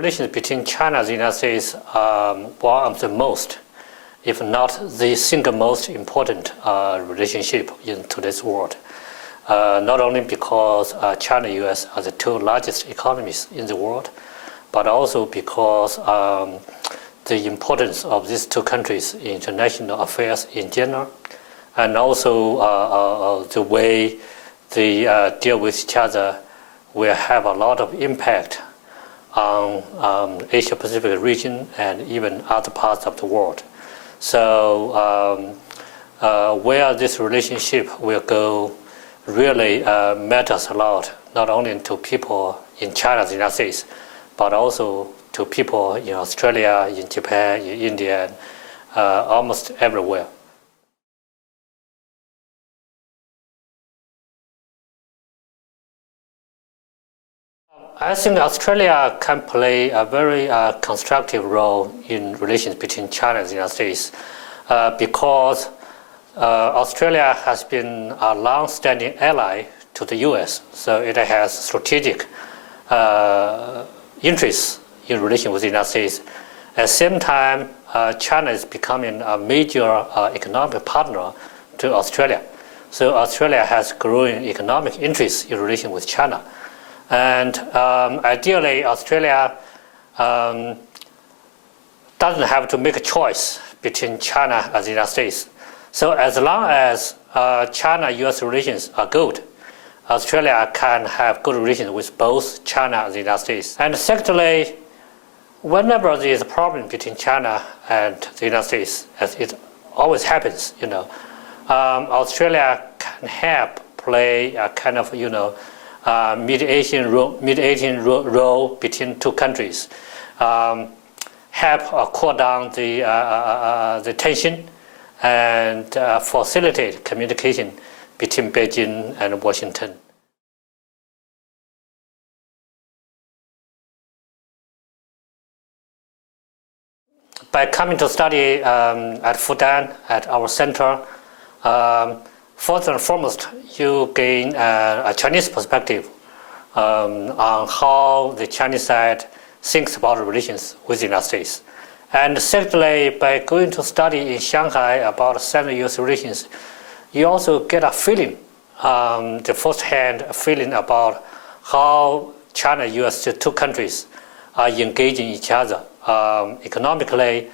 relations between China and the United States are one of the most, if not the single most important relationship in today's world. Not only because China and US are the two largest economies in the world, but also because the importance of these two countries in international affairs in general, and also the way they deal with each other will have a lot of impact on Asia-Pacific region and even other parts of the world. So where this relationship will go really matters a lot, not only to people in China and the United States, but also to people in Australia, in Japan, in India, and almost everywhere. I think Australia can play a very constructive role in relations between China and the United States because Australia has been a long-standing ally to the US, so it has strategic interests in relation with the United States. At the same time, China is becoming a major economic partner to Australia. So Australia has growing economic interests in relation with China. And ideally, Australia doesn't have to make a choice between China and the United States. So as long as China-US relations are good, Australia can have good relations with both China and the United States. And secondly, whenever there is a problem between China and the United States, as it always happens, Australia can help play a kind of, mediating role between two countries, help cool down the tension and facilitate communication between Beijing and Washington. By coming to study at Fudan, at our center, first and foremost, you gain a Chinese perspective on how the Chinese side thinks about relations with the United States. And secondly, by going to study in Shanghai about Sino-US relations, you also get a feeling, the first-hand feeling about how China and US, the two countries, are engaging each other economically,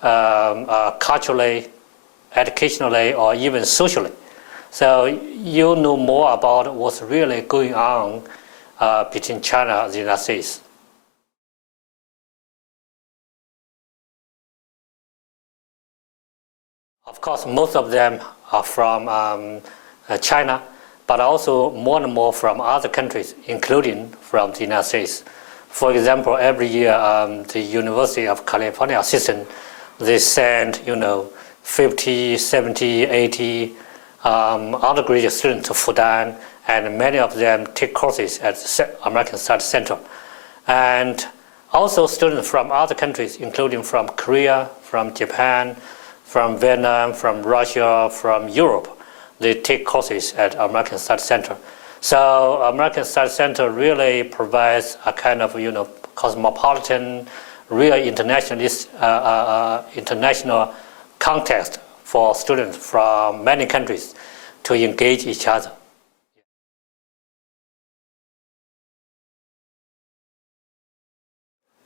culturally, educationally, or even socially. So you know more about what's really going on between China and the United States. Of course, most of them are from China, but also more and more from other countries, including from the United States. For example, every year, the University of California system, they send, 50, 70, 80 undergraduate students to Fudan, and many of them take courses at the American Studies Center. And also students from other countries, including from Korea, from Japan, from Vietnam, from Russia, from Europe, they take courses at American Studies Center. So American Studies Center really provides a kind of, cosmopolitan, real internationalist, international context for students from many countries to engage each other.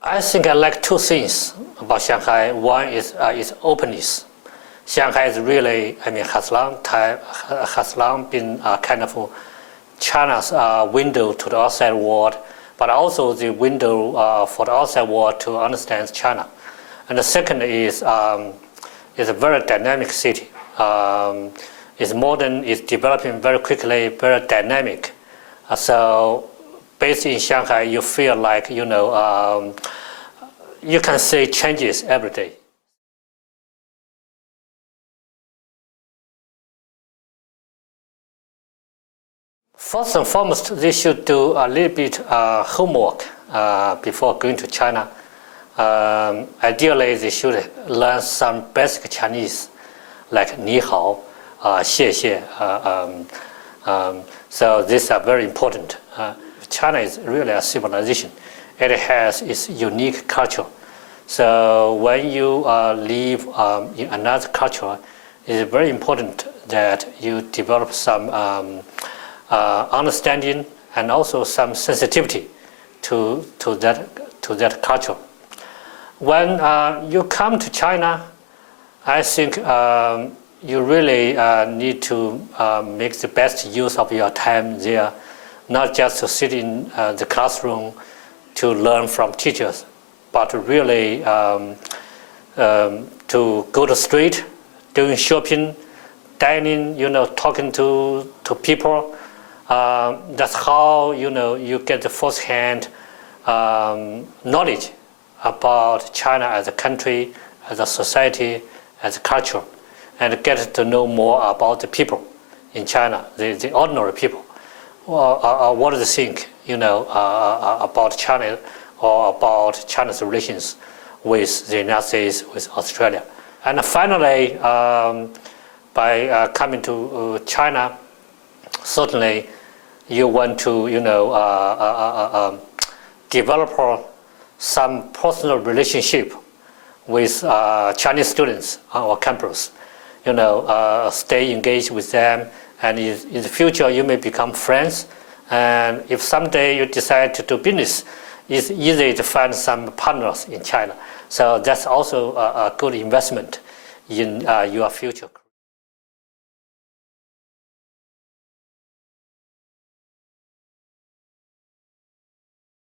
I think I like two things about Shanghai. One is its openness. Shanghai is really, has long been kind of China's window to the outside world, but also the window for the outside world to understand China. And the second is a very dynamic city. It's modern, it's developing very quickly, very dynamic. So based in Shanghai, you feel like, you can see changes every day. First and foremost, they should do a little bit homework before going to China. Ideally, they should learn some basic Chinese, like 你好, 谢谢. So these are very important. China is really a civilization. it has its unique culture. So when you live in another culture, it's very important that you develop some understanding and also some sensitivity to that culture. When you come to China, I think you really need to make the best use of your time there, not just to sit in the classroom to learn from teachers, but really to go to the street, doing shopping, dining, talking to people. That's how you get the first-hand knowledge about China as a country, as a society, as a culture, and get to know more about the people in China, the ordinary people. What do they think, about China or about China's relations with the United States, with Australia. And finally, by coming to China, certainly you want to, develop some personal relationship with Chinese students on our campus. Stay engaged with them, and in the future you may become friends. And if someday you decide to do business, it's easy to find some partners in China. So that's also a good investment in your future.